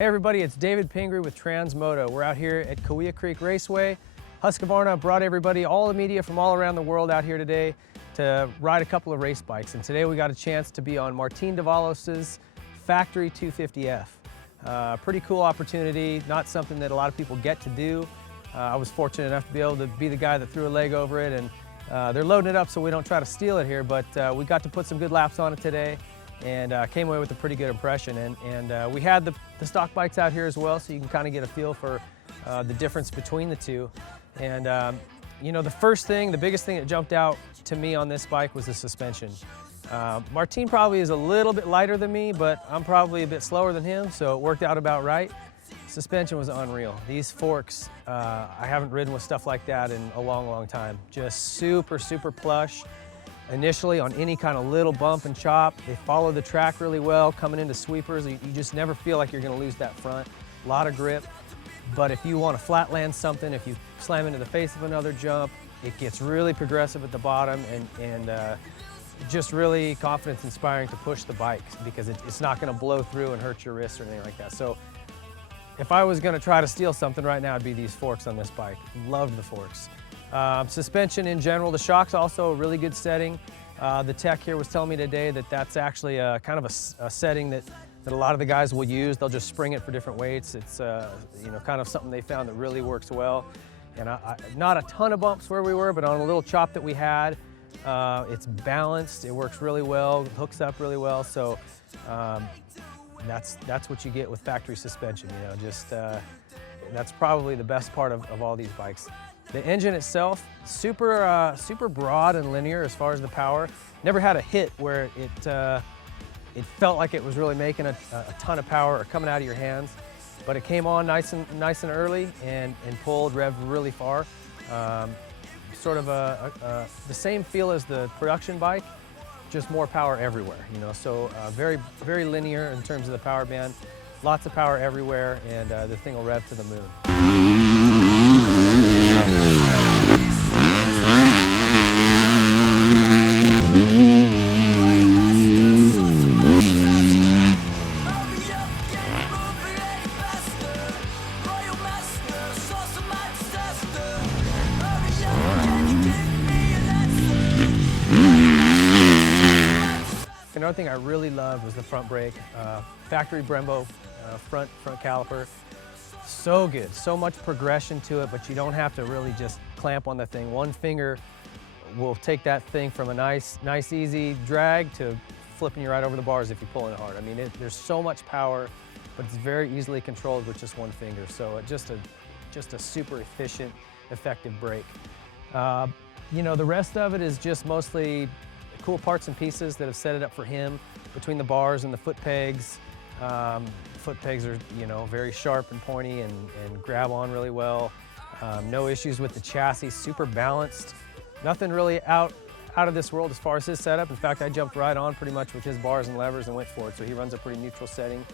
Hey everybody, it's David Pingree with Transmoto. We're out here at Cahuilla Creek Raceway. Husqvarna brought everybody, all the media from all around the world out here today to ride a couple of race bikes. And today we got a chance to be on Martin Davalos' Factory 250F. Pretty cool opportunity, not something that a lot of people get to do. I was fortunate enough to be able to be the guy that threw a leg over it, and they're loading it up so we don't try to steal it here, but we got to put some good laps on it today. And came away with a pretty good impression. And we had the stock bikes out here as well, so you can kind of get a feel for the difference between the two. And you know, the biggest thing that jumped out to me on this bike was the suspension. Martin probably is a little bit lighter than me, but I'm probably a bit slower than him, so it worked out about right. Suspension was unreal. These forks, I haven't ridden with stuff like that in a long, long time. Just super, super plush. Initially, on any kind of little bump and chop, they follow the track really well. Coming into sweepers, you just never feel like you're going to lose that front. A lot of grip, but if you want to flatland something, if you slam into the face of another jump, it gets really progressive at the bottom and just really confidence inspiring to push the bike because it's not going to blow through and hurt your wrist or anything like that. So if I was going to try to steal something right now, it'd be these forks on this bike. Loved the forks. Suspension in general, the shock's also a really good setting. The tech here was telling me today that that's actually kind of a setting that a lot of the guys will use. They'll just spring it for different weights. It's you know, kind of something they found that really works well. And not a ton of bumps where we were, but on a little chop that we had, it's balanced. It works really well, hooks up really well. So that's what you get with factory suspension. You know, just that's probably the best part of all these bikes. The engine itself, super broad and linear as far as the power. Never had a hit where it felt like it was really making a ton of power or coming out of your hands. But it came on nice and early and pulled, revved really far. Sort of the same feel as the production bike, just more power everywhere. You know, so very linear in terms of the power band. Lots of power everywhere, and the thing will rev to the moon. Another thing I really loved was the front brake. Factory Brembo front caliper. So good, so much progression to it, but you don't have to really just clamp on the thing. One finger will take that thing from a nice easy drag to flipping you right over the bars if you're pulling it hard. I mean, there's so much power, but it's very easily controlled with just one finger. So just a super efficient, effective brake. You know, the rest of it is just mostly cool parts and pieces that have set it up for him between the bars and the foot pegs. Foot pegs are, you know, very sharp and pointy and grab on really well. No issues with the chassis, super balanced. Nothing really out of this world as far as his setup. In fact, I jumped right on pretty much with his bars and levers and went for it, so he runs a pretty neutral setting.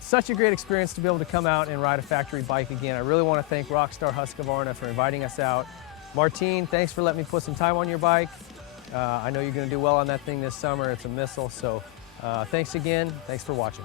Such a great experience to be able to come out and ride a factory bike again. I really want to thank Rockstar Husqvarna for inviting us out. Martin, thanks for letting me put some time on your bike. I know you're going to do well on that thing this summer. It's a missile, so thanks again. Thanks for watching.